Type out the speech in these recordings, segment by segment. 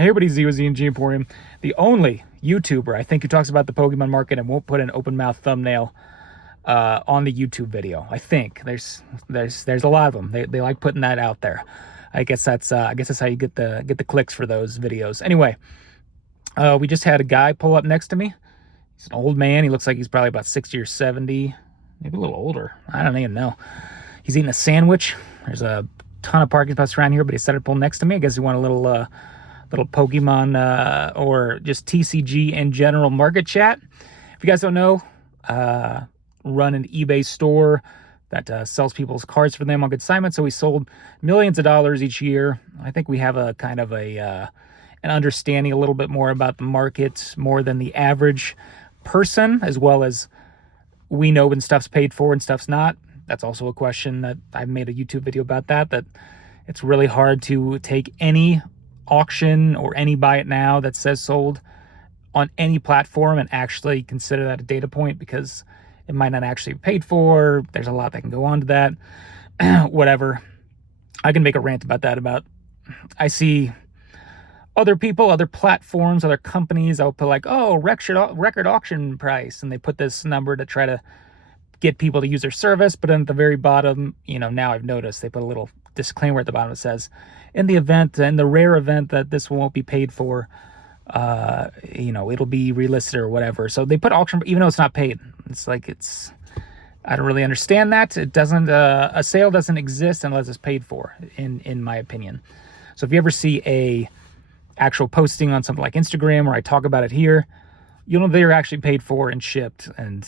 Hey everybody, Z with ZandGEmporium, the only YouTuber I think who talks about the Pokemon market and won't put an open mouth thumbnail on the YouTube video. I think there's a lot of them. They like putting that out there. I guess that's how you get the clicks for those videos. Anyway, we just had a guy pull up next to me. He's an old man. He looks like he's probably about 60 or 70, maybe a little older. I don't even know. He's eating a sandwich. There's a ton of parking spots around here, but he decided to pull next to me. I guess he wanted a little Pokemon or just TCG in general market chat. If you guys don't know, run an eBay store that sells people's cards for them on consignment. So we sold millions of dollars each year. I think we have a kind of an understanding a little bit more about the market, more than the average person, as well as we know when stuff's paid for and stuff's not. That's also a question that I've made a YouTube video about, that it's really hard to take any auction or any buy it now that says sold on any platform and actually consider that a data point, because it might not actually be paid for. There's a lot that can go on to that. Whatever. I can make a rant about that. I see other people, other platforms, other companies, I'll put like, oh, record auction price, and they put this number to try to get people to use their service. But then at the very bottom, now I've noticed they put a little disclaimer at the bottom that says, in the rare event that this won't be paid for, it'll be relisted or whatever. So they put auction, even though it's not paid. I don't really understand that. It doesn't, a sale doesn't exist unless it's paid for, in my opinion. So if you ever see a actual posting on something like Instagram, where I talk about it here, you'll know they're actually paid for and shipped, and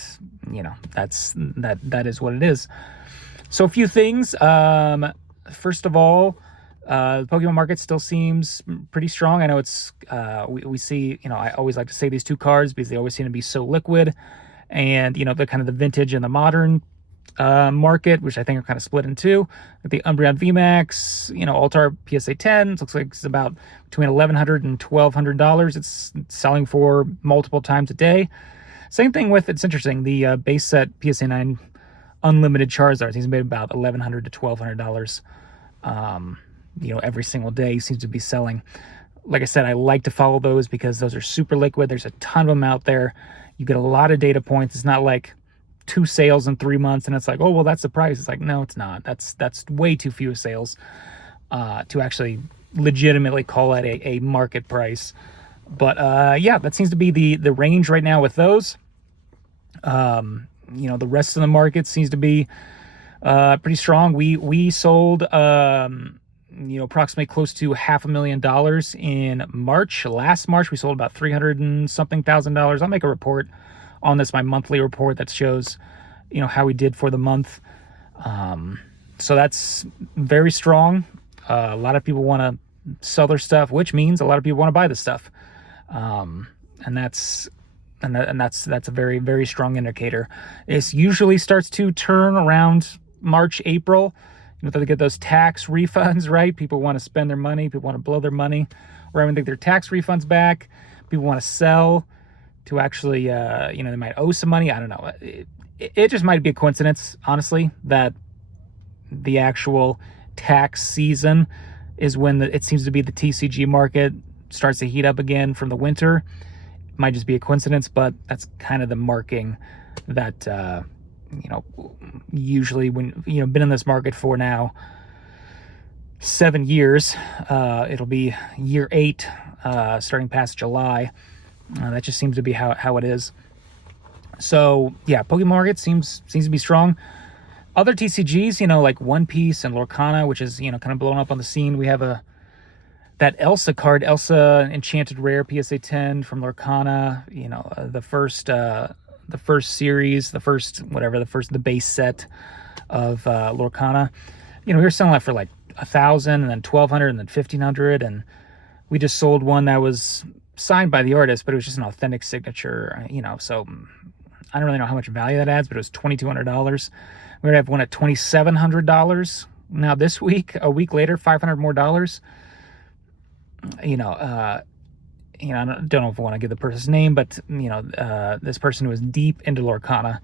that is what it is. So a few things. First of all, the Pokemon market still seems pretty strong. I know it's we see, I always like to say these two cards because they always seem to be so liquid, and the kind of the vintage and the modern market, which I think are kind of split in two. The Umbreon VMAX, Altar PSA 10, looks like it's about between $1,100 and $1,200. It's selling for multiple times a day. Same thing with, it's interesting, the base set PSA 9 unlimited Charizards. He's made about $1,100 to $1,200. Every single day seems to be selling. Like I said, I like to follow those because those are super liquid. There's a ton of them out there. You get a lot of data points. It's not like 2 sales in 3 months and it's like, oh, well, that's the price. It's like, no, it's not. That's way too few sales to actually legitimately call it a market price. But yeah, that seems to be the range right now with those. The rest of the market seems to be pretty strong. We sold approximately close to $500,000 in March. Last March we sold about $300 and something thousand. I'll make a report on this, my monthly report, that shows how we did for the month. So that's very strong. A lot of people want to sell their stuff, which means a lot of people want to buy the stuff, and that's a very, very strong indicator. It usually starts to turn around March, April. They get those tax refunds, right? People want to spend their money. People want to blow their money. Or even think their tax refunds back. People want to sell to actually, they might owe some money. I don't know. It just might be a coincidence, honestly, that the actual tax season is when it seems to be the TCG market starts to heat up again from the winter. It might just be a coincidence, but that's kind of the marking that, usually when, been in this market for now 7 years, it'll be year 8, starting past July. That just seems to be how it is. So yeah, Pokemon market seems to be strong. Other TCGs, like One Piece and Lorcana, which is, kind of blowing up on the scene. We have that Elsa card, Elsa Enchanted Rare PSA 10 from Lorcana, the first series, the base set of Lorcana. We were selling that for like $1,000 and then $1,200 and then $1,500, and we just sold one that was signed by the artist, but it was just an authentic signature, so I don't really know how much value that adds, but it was $2,200. We're gonna have one at $2,700 now this week. A week later, $500 more dollars. I don't know if I want to give the person's name, but this person was deep into Lorcana.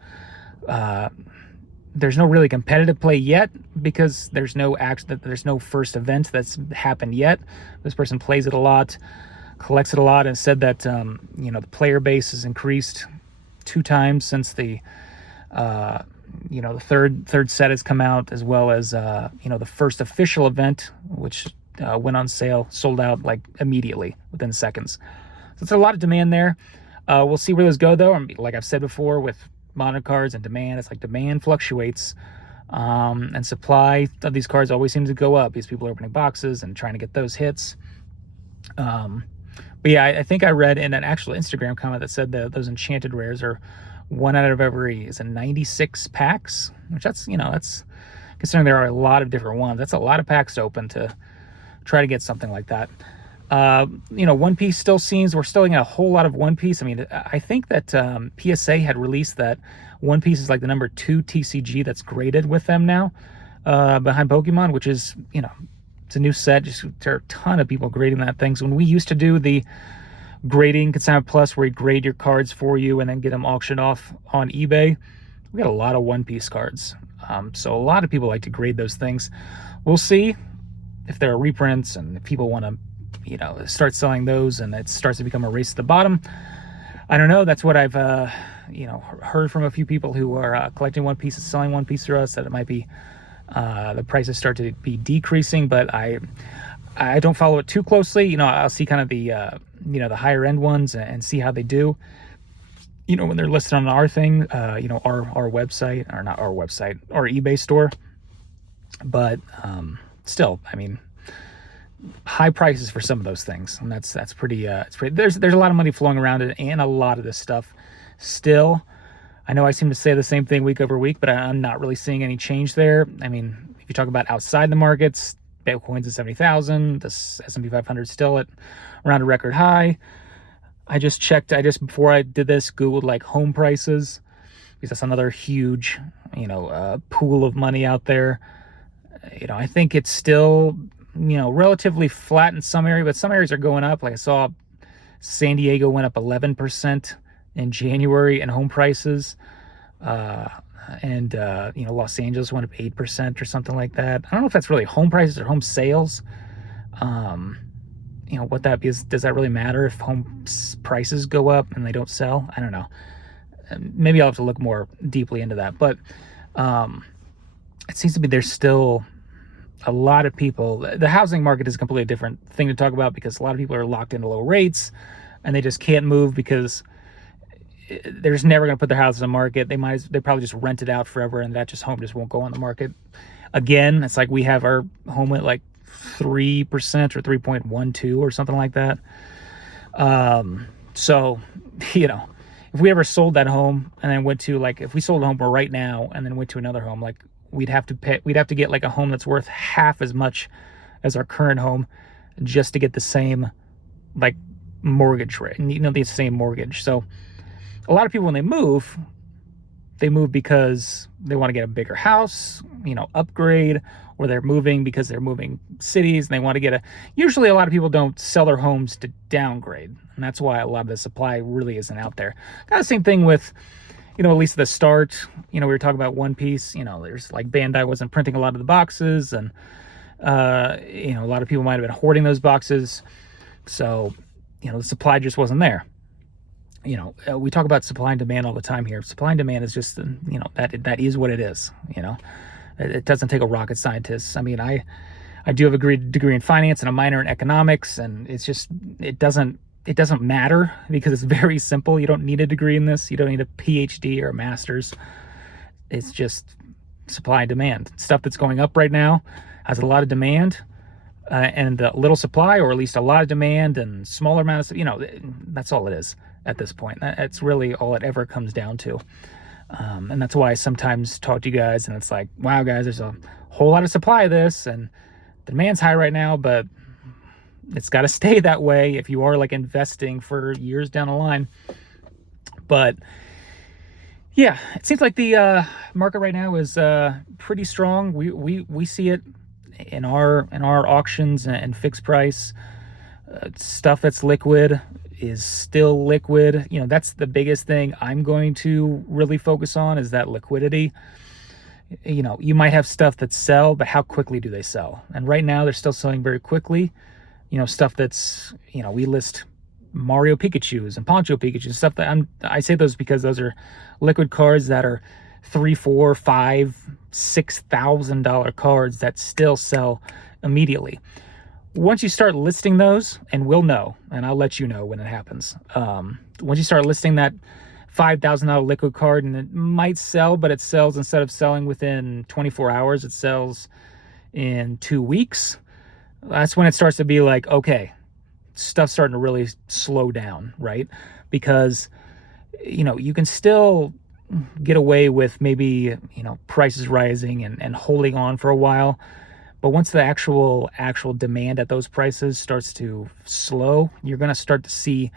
There's no really competitive play yet because there's no first event that's happened yet. This person plays it a lot. collects it a lot, and said that the player base has increased 2 times since the the third set has come out, as well as the first official event, which went on sale, sold out like immediately within seconds. So it's a lot of demand there. We'll see where those go, though. I mean, like I've said before, with modern cards and demand, it's like demand fluctuates, and supply of these cards always seems to go up because people are opening boxes and trying to get those hits. But yeah, I think I read in an actual Instagram comment that said that those enchanted rares are 1 out of every 96 packs, which that's considering there are a lot of different ones. That's a lot of packs to open to try to get something like that. One Piece we're still getting a whole lot of One Piece. I mean, I think that PSA had released that One Piece is like the number 2 TCG that's graded with them now, behind Pokemon, which is, it's a new set. Just there are a ton of people grading that thing. So when we used to do the grading Consignment Plus, where we grade your cards for you and then get them auctioned off on eBay, we got a lot of One Piece cards. So a lot of people like to grade those things. We'll see if there are reprints and if people want to, start selling those and it starts to become a race to the bottom. I don't know. That's what I've, heard from a few people who are collecting One Piece and selling One Piece through us, that it might be the prices start to be decreasing, but I don't follow it too closely. I'll see kind of the the higher end ones and see how they do. When they're listed on our thing, our website, or not our website, our eBay store. But still, I mean, high prices for some of those things, and that's pretty. It's pretty. There's a lot of money flowing around it, and a lot of this stuff still. I know I seem to say the same thing week over week, but I'm not really seeing any change there. I mean, if you talk about outside the markets, Bitcoin's at 70,000. The S&P 500 still at around a record high. I just checked. Before I did this, Googled like home prices, because that's another huge, pool of money out there. I think it's still, relatively flat in some areas, but some areas are going up. Like I saw San Diego went up 11% in January in home prices. And Los Angeles went up 8% or something like that. I don't know if that's really home prices or home sales. What that is, does that really matter if home prices go up and they don't sell? I don't know. Maybe I'll have to look more deeply into that. But it seems to be there's still a lot of people. The housing market is a completely different thing to talk about, because a lot of people are locked into low rates and they just can't move because they're just never going to put their house on the market. They probably just rent it out forever, and that home just won't go on the market again. It's like we have our home at like 3% or 3.12 or something like that. So, if we ever sold that home and then went to, like, if we sold a home right now and then went to another home, like, we'd have to get like a home that's worth half as much as our current home just to get the same like mortgage rate, the same mortgage. So a lot of people, when they move because they want to get a bigger house, upgrade, or they're moving because they're moving cities and they want to usually a lot of people don't sell their homes to downgrade. And that's why a lot of the supply really isn't out there. Kind of the same thing with, at least at the start, we were talking about One Piece, there's like Bandai wasn't printing a lot of the boxes, and, a lot of people might've been hoarding those boxes. So, the supply just wasn't there. We talk about supply and demand all the time here. Supply and demand is just, that is what it is. It doesn't take a rocket scientist. I mean, I do have a degree in finance and a minor in economics, and it's just, it doesn't matter, because it's very simple. You don't need a degree in this. You don't need a PhD or a master's. It's just supply and demand. Stuff that's going up right now has a lot of demand, and a little supply, or at least a lot of demand and smaller amount of stuff. That's all it is at this point. That's really all it ever comes down to. And that's why I sometimes talk to you guys and it's like, wow, guys, there's a whole lot of supply of this and the demand's high right now, but it's got to stay that way if you are like investing for years down the line. But yeah, it seems like the market right now is pretty strong. We see it in our auctions and fixed price. Stuff that's liquid is still liquid. That's the biggest thing I'm going to really focus on, is that liquidity. You might have stuff that sell, but how quickly do they sell? And right now they're still selling very quickly. stuff that's, we list Mario Pikachus and Poncho Pikachus, stuff that I say those because those are liquid cards that are $3, $4, $5, $6,000 cards that still sell immediately. Once you start listing those, and we'll know, and I'll let you know when it happens. Once you start listing that $5,000 liquid card, and it might sell, but it sells, instead of selling within 24 hours, it sells in 2 weeks. That's when it starts to be like, okay, stuff's starting to really slow down, right? Because, you can still get away with maybe, prices rising and holding on for a while. But once the actual demand at those prices starts to slow, you're going to start to see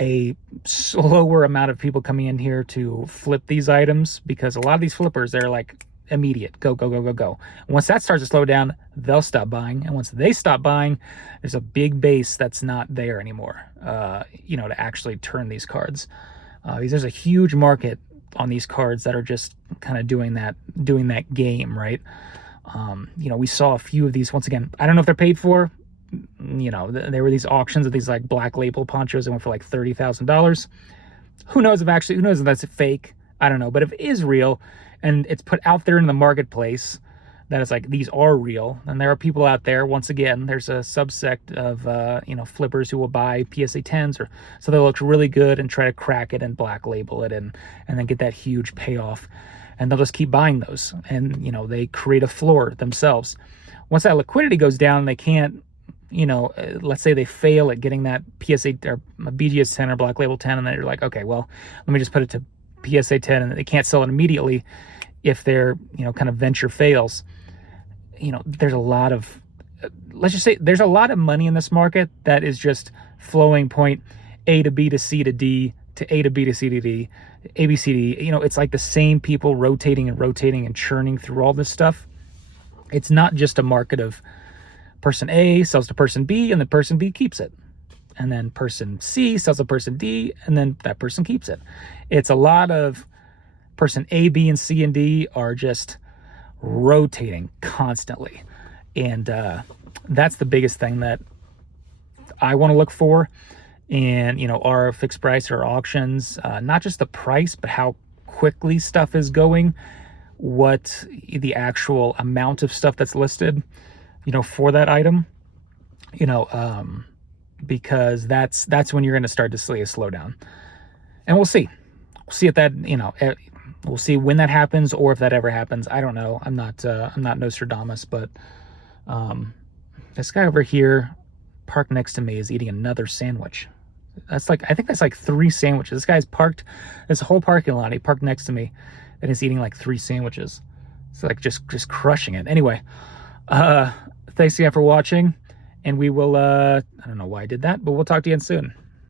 a slower amount of people coming in here to flip these items, because a lot of these flippers, they're like immediate, go, go, go, go, go. Once that starts to slow down, they'll stop buying. And once they stop buying, there's a big base that's not there anymore, to actually turn these cards. Because there's a huge market on these cards that are just kind of doing that game, right? We saw a few of these. Once again, I don't know if they're paid for. There were these auctions of these like black label ponchos that went for like $30,000. Who knows if that's fake? I don't know. But if it is real and it's put out there in the marketplace that it's like these are real, and there are people out there, once again, there's a subsect of flippers who will buy PSA 10s or so they look really good and try to crack it and black label it and then get that huge payoff. And they'll just keep buying those, and they create a floor themselves. Once that liquidity goes down, they can't, let's say they fail at getting that PSA or BGS 10 or black label 10, and then you're like, okay, well, let me just put it to PSA 10, and they can't sell it immediately if their kind of venture fails. There's a lot of, let's just say there's a lot of money in this market that is just flowing point A to B to C to D to A to B to C to D, A, B, C, D. It's like the same people rotating and churning through all this stuff. It's not just a market of person A sells to person B and the person B keeps it. And then person C sells to person D and then that person keeps it. It's a lot of person A, B, and C and D are just rotating constantly. And that's the biggest thing that I want to look for. And, our fixed price or auctions, not just the price, but how quickly stuff is going, what the actual amount of stuff that's listed, for that item, because that's when you're going to start to see a slowdown. And we'll see if that, we'll see when that happens, or if that ever happens. I don't know. I'm not Nostradamus, but this guy over here parked next to me is eating another sandwich. I think that's like 3 sandwiches. This guy's parked this whole parking lot. He parked next to me and is eating like 3 sandwiches. It's like just crushing it. Anyway, thanks again for watching, and we will, I don't know why I did that, but we'll talk to you again soon.